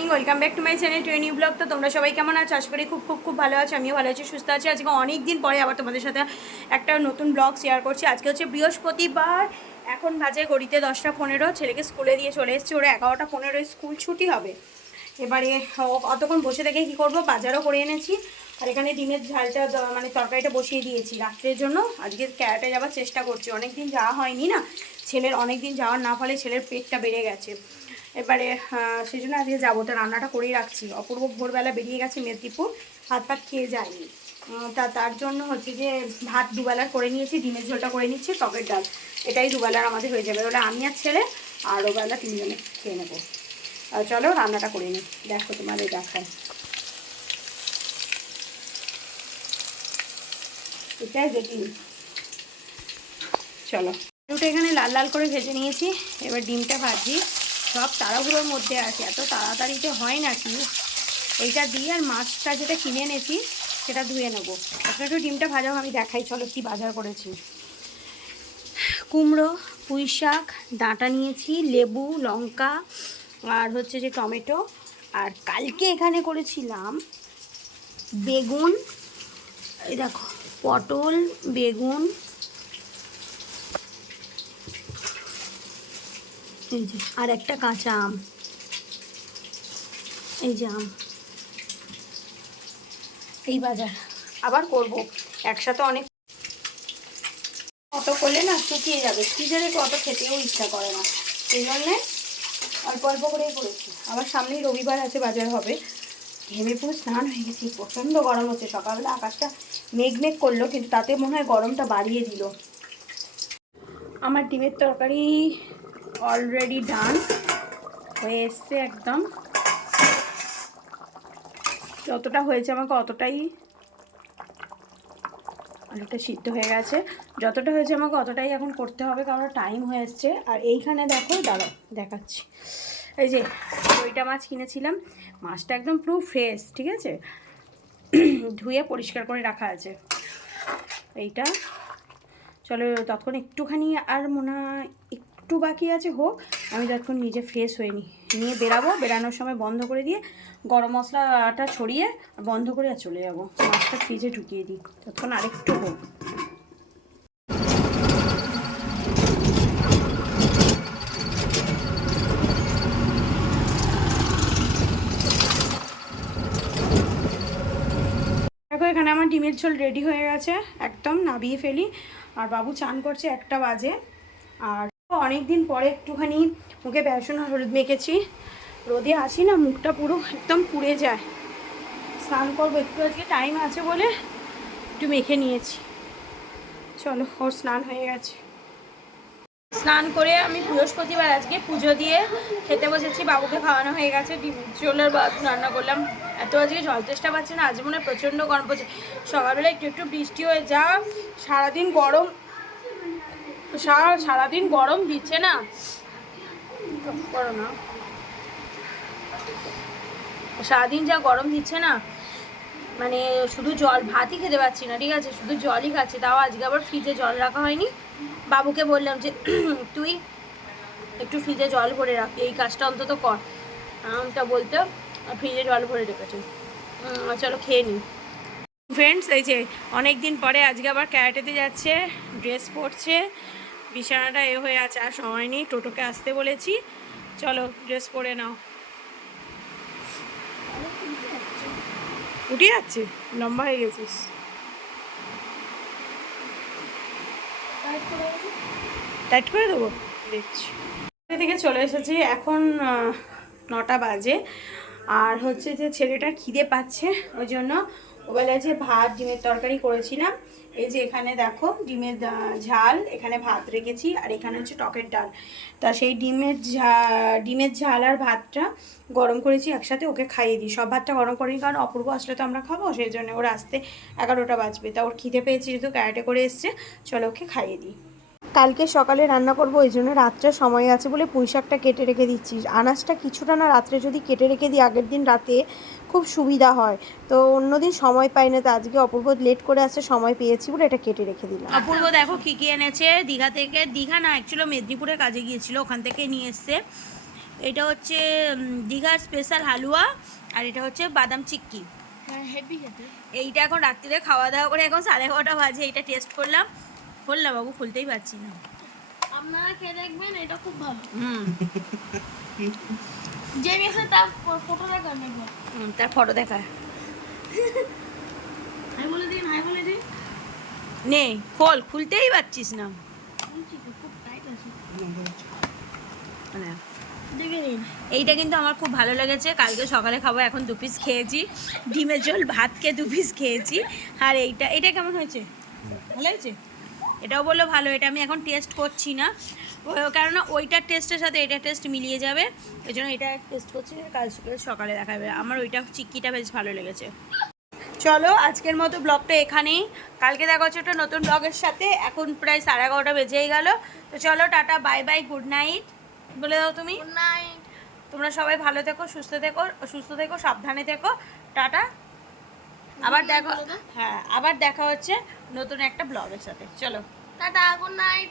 Morning welcome back to my channel to new blog তো তোমরা সবাই কেমন আছো? আশা করি খুব খুব খুব ভালো আছো। আমিও ভালো আছি, সুস্থ আছি। আজকে অনেক দিন পরে আবার তোমাদের সাথে একটা নতুন ব্লগ শেয়ার করছি। আজকে হচ্ছে বৃহস্পতিবার। এখন বাজে গড়িতে দশটা পনেরো। ছেলেকে স্কুলে দিয়ে চলে এসেছি। ওরা এগারোটা পনেরোয় স্কুল ছুটি হবে। এবারে অতক্ষণ বসে থেকে কী করব? বাজারও করে এনেছি। আর এখানে ডিমের ঝালটা মানে তরকারিটা বসিয়ে দিয়েছি রাত্রের জন্য। আজকে ক্যারাটে যাওয়ার চেষ্টা করছি। অনেক দিন যাওয়া হয়নি না। ছেলের অনেক দিন যাওয়ার না ফলে ছেলের পেটটা বেড়ে গেছে। এবারে সেই জন্য আজকে যাব। তো রান্নাটা করেই রাখছি। অপূর্ব ভোরবেলা বেরিয়ে গেছে মেদিনীপুর। হাত ভাত খেয়ে যায়নি। তা তার জন্য হচ্ছে যে ভাত দুবেলার করে নিয়েছি, ডিমের ঝোলটা করে নিচ্ছি, টকের ডাল। এটাই দুবেলার আমাদের হয়ে যাবে। ওটা আমি আর ছেলে আর ওবেলা তিনজনে খেয়ে নেব। চলো রান্নাটা করে নিই। দেখো তোমাদের দেখায় এটাই রেডি চলো। আলুটা এখানে লাল লাল করে ভেজে নিয়েছি। এবার ডিমটা ভাজি। সব তাড়াহুড়োর মধ্যে আছে। এত তাড়াতাড়িতে হয় নাকি? এইটা দিয়ে আর মাছটা যেটা কিনে এনেছি, সেটা ধুয়ে নেব। আপনার একটু ডিমটা ভাজাও আমি দেখাই। চলো কি বাজার করেছি। কুমড়ো, পুঁই শাক, ডাঁটা নিয়েছি, লেবু, লঙ্কা, আর হচ্ছে যে টমেটো। আর কালকে এখানে করেছিলাম বেগুন। এই দেখো, পটল, বেগুন এই যে, আর একটা কাঁচা আম। এই যে আম। এই বাজার। আবার করব। একসাথে অনেক অত করলে না শুকিয়ে যাবে। ফ্রিজে রেখে অত খেতেও ইচ্ছা করে না। সেই জন্যে অল্প অল্প করেই করেছি। আবার সামনেই রবিবার আছে, বাজার হবে। ঘেমে পুরো স্নান হয়ে গেছি। প্রচণ্ড গরম হচ্ছে। সকালবেলা আকাশটা মেঘ মেঘ করল, কিন্তু তাতে মনে হয় গরমটা বাড়িয়ে দিল। আমার ডিমের তরকারি অলরেডি ডান হয়ে এসছে একদম। যতটা হয়েছে আমাকে অতটাই আলুটা সিদ্ধ হয়ে গেছে। যতটা হয়েছে আমাকে অতটাই এখন করতে হবে, কারণ টাইম হয়ে এসছে। আর এইখানে দেখো, দাঁড়াও, দেখাচ্ছি। এই যে, দইটা মাছ কিনেছিলাম। মাছটা একদম পুরো ফ্রেশ ঠিক আছে? ধুয়ে পরিষ্কার করে রাখা আছে। এইটা। চলো, ততক্ষণ একটুখানি আর মনে হয় একটু বাকি আছে, হোক। আমি ততক্ষণ নিজে ফ্রেশ হয়ে নিই নিয়ে বেরাবো। বেরানোর সময় বন্ধ করে দিয়ে গরম মশলাটা ছড়িয়ে বন্ধ করে আর চলে যাব। মাছটা ফ্রিজে ঢুকিয়ে দিই। ততক্ষণ আরেকটু হোক। এখানে আমার ডিমের ঝোল রেডি হয়ে গেছে। একদম নাবিয়ে ফেলি। আর বাবু চান করছে একটা বাজে। আর অনেক দিন পরে একটুখানি মুখে বেসন হলুদ মেখেছি। রোদে আসি না, মুখটা পুরো একদম পুড়ে যায়। স্নান করব, একটু আজকে টাইম আছে বলে একটু মেখে নিয়েছি। চলো, ওর স্নান হয়ে গেছে। স্নান করে আমি বৃহস্পতিবার আজকে পুজো দিয়ে খেতে বসেছি, বাবুকে খাওয়ানো হয়ে গেছে, ডিম চোলের ভাত রান্না করলাম। এত আজকে জল চেষ্টা পাচ্ছি না, আজ মনে প্রচণ্ড গরম পড়ছে। সকালবেলা একটু একটু বৃষ্টি হয়ে যা, সারাদিন গরম সারা সারাদিন গরম দিচ্ছে না। করো না সারাদিন যা গরম দিচ্ছে না মানে শুধু জল, ভাতই খেতে পাচ্ছি না, ঠিক আছে? শুধু জলই খাচ্ছি, তাও আজকে আবার ফ্রিজে জল রাখা হয়নি। বাবুকে বললাম যে, তুই একটু ফ্রিজে জল ভরে রাখ, এই কাজটা অন্তত কর। আমটা বলতে ফ্রিজে জল ভরে রেখেছে। চলো খেয়ে নিই ফ্রেন্ডস এই যে অনেক দিন পরে আজকে আবার ক্যারাটেতে যাচ্ছে ড্রেস পরছে। বিছানাটা এ হয়ে আছে, আর সময় নেই, টোটোকে আসতে বলেছি। চলো, ড্রেস পরে নাও। উঠে যাচ্ছে? লম্বা হয়ে গেছিস। টাইট করে দেবো? দেখছি। থেকে চলে এসেছি, এখন নটা বাজে। আর হচ্ছে যে ছেলেটা খিদে পাচ্ছে, ওই জন্য ওবেলায় যে ভাত, ডিমের তরকারি করেছিলাম। এই যে এখানে দেখো ডিমের ঝাল, এখানে ভাত রেখেছি, আর এখানে হচ্ছে টকের ডাল। তা সেই ডিমের ঝা, ডিমের ঝাল আর ভাতটা গরম করেছি, একসাথে ওকে খাইয়ে দিই। সব ভাতটা গরম করি কারণ অপূর্ব আসলে তো আমরা খাব, সেই জন্য ওর আসতে এগারোটা বাজবে। তা ওর খিদে পেয়েছি, যেহেতু ক্যারেটে করে এসছে, চলো ওকে খাইয়ে দিই। কালকে সকালে রান্না করব ওই জন্য রাত্রে সময় আছে বলে পুঁই শাকটা কেটে রেখে দিচ্ছি। আনাজটা কিছুটা না রাত্রে যদি কেটে রেখে দিই আগের দিন রাতে খুব সুবিধা হয়। তো অন্যদিন সময় পাই না তো আজকে অপূর্ব লেট করে আসছে সময় পেয়েছি বলে এটা কেটে রেখে দিলাম। অপূর্ব দেখো কী কী এনেছে। দীঘা থেকে দীঘা না অ্যাকচুয়ালি মেদিনীপুরে কাজে গিয়েছিল ওখান থেকে নিয়ে এসছে। এটা হচ্ছে দীঘার স্পেশাল হালুয়া আর এটা হচ্ছে বাদাম চিক্কি। হ্যাঁ হেভি খেতে এইটা এখন রাত্রিরে খাওয়া দাওয়া করে এখন সাড়ে এগারোটা বাজে এইটা টেস্ট করলাম। খুললাম বাবু খুলতেই পারছি না। আপনারা খেয়ে দেখবেন এটা খুব ভালো। হুম। যে গেছে তার ফটো দেখা নেব হুম, তার ফটো দেখা হাই বলে দিন হাই বলে দিন। নেই খোল খুলতেই পারছিস না। খুব টাইট আছে। মানে এইটা কিন্তু আমার খুব ভালো লেগেছে। কালকে সকালে খাব এখন দু পিস খেয়েছি। ডিমের ঝোল ভাত খেয়ে দু পিস খেয়েছি। আর এইটা এটা কেমন হয়েছে? ভালো হয়েছে? এটাও বলল ভালো এটা আমি এখন টেস্ট করছি না। কেননা ওইটার টেস্টের সাথে এটা টেস্ট মিলিয়ে যাবে। ওই জন্য এটা টেস্ট করছি কাল সকালে- সকালে দেখা যাবে আমার ওইটা চিক্কিটা বেশ ভালো লেগেছে। চলো আজকের মতো ব্লগটা এখানেই। কালকে দেখা হচ্ছে একটা নতুন ব্লগের সাথে। এখন প্রায় সাড়ে এগারোটা বেজেই গেল। তো চলো tata bye bye good night বলে দাও তুমি। গুড নাইট তোমরা সবাই ভালো থেকো সুস্থ থেকো সুস্থ থেকো সাবধানে থেকো। টাটা। আবার দেখো হ্যাঁ আবার দেখা হচ্ছে নতুন একটা ব্লগের সাথে। চলো। Tata good night